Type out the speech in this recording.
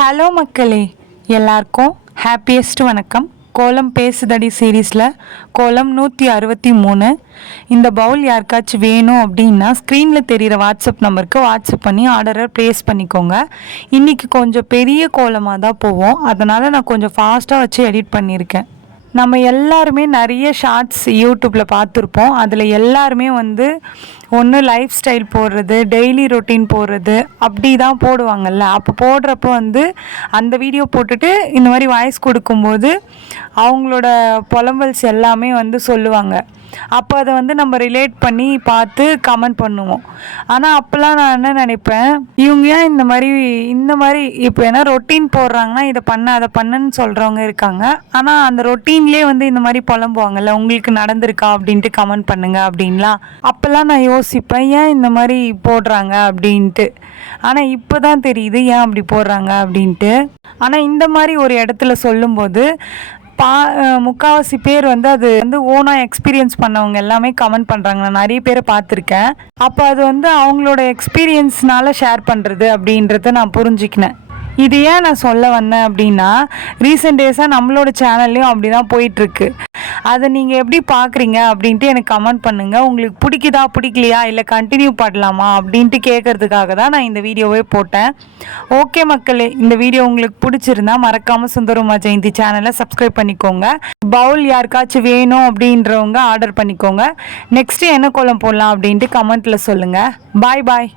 Hello மக்களே, எல்லாருக்கும் happiest வணக்கம். கோலம் பேசுதடி சீரீஸில் கோலம் 163. இந்த பவுல் யாருக்காச்சும் வேணும் அப்படின்னா ஸ்க்ரீனில் தெரிகிற வாட்ஸ்அப் நம்பருக்கு வாட்ஸ்அப் பண்ணி ஆர்டரை ப்ளேஸ் பண்ணிக்கோங்க. இன்றைக்கி கொஞ்சம் பெரிய கோலமாக தான் போவோம், அதனால் நான் கொஞ்சம் ஃபாஸ்ட்டாக வச்சு எடிட் பண்ணியிருக்கேன். நம்ம எல்லாருமே நிறைய ஷார்ட்ஸ் யூடியூப்பில் பார்த்துருப்போம். அதில் எல்லாருமே ஒன்று லைஃப் ஸ்டைல் போடுறது, டெய்லி ரொட்டீன் போடுறது அப்படி தான் போடுவாங்கல்ல. அப்போ போடுறப்போ அந்த வீடியோ போட்டுட்டு இந்த மாதிரி வாய்ஸ் கொடுக்கும்போது அவங்களோட புலம்பல்ஸ் எல்லாமே சொல்லுவாங்க. அப்போ அதை நம்ம ரிலேட் பண்ணி பார்த்து கமெண்ட் பண்ணுவோம். ஆனால் அப்போல்லாம் நான் என்ன நினைப்பேன், இவங்க ஏன் இந்த மாதிரி இப்போ ஏன்னா ரொட்டீன் போடுறாங்கன்னா இதை பண்ண அதை பண்ணுன்னு சொல்கிறவங்க இருக்காங்க. ஆனால் அந்த ரொட்டீன்லேயே இந்த மாதிரி புலம்புவாங்கல்ல, உங்களுக்கு நடந்திருக்கா அப்படின்ட்டு கமெண்ட் பண்ணுங்க அப்படின்லாம். அப்போல்லாம் நான் யோசிப்பேன், ஏன் இந்த மாதிரி போடுறாங்க அப்படின்ட்டு. ஆனால் இப்போ தான் தெரியுது ஏன் அப்படி போடுறாங்க அப்படின்ட்டு. ஆனால் இந்த மாதிரி ஒரு இடத்துல சொல்லும்போது முக்கால்வாசி பேர் அது ஓனாக எக்ஸ்பீரியன்ஸ் பண்ணவங்க எல்லாமே கமெண்ட் பண்ணுறாங்க. நான் நிறைய பேரை பார்த்துருக்கேன். அப்போ அது அவங்களோட எக்ஸ்பீரியன்ஸ்னால ஷேர் பண்ணுறது அப்படின்றத நான் புரிஞ்சுக்கினேன். இது ஏன் நான் சொல்ல வந்தேன் அப்படின்னா, ரீசெண்ட் டேஸாக நம்மளோட சேனல்லையும் அப்படி தான் போயிட்டுருக்கு. அதை நீங்கள் எப்படி பார்க்குறீங்க அப்படின்ட்டு எனக்கு கமெண்ட் பண்ணுங்கள். உங்களுக்கு பிடிக்குதா பிடிக்கலையா, இல்லை கண்டினியூ பண்ணலாமா அப்படின்ட்டு கேட்குறதுக்காக தான் நான் இந்த வீடியோவே போட்டேன். ஓகே மக்களே, இந்த வீடியோ உங்களுக்கு பிடிச்சிருந்தா மறக்காமல் சுந்தரமா ஜெயந்தி சேனலை சப்ஸ்கிரைப் பண்ணிக்கோங்க. பவுல் யாருக்காச்சும் வேணும் அப்படின்றவங்க ஆர்டர் பண்ணிக்கோங்க. நெக்ஸ்ட்டு என்ன கோலம் போடலாம் அப்படின்ட்டு கமெண்ட்டில் சொல்லுங்கள். பாய் பாய்.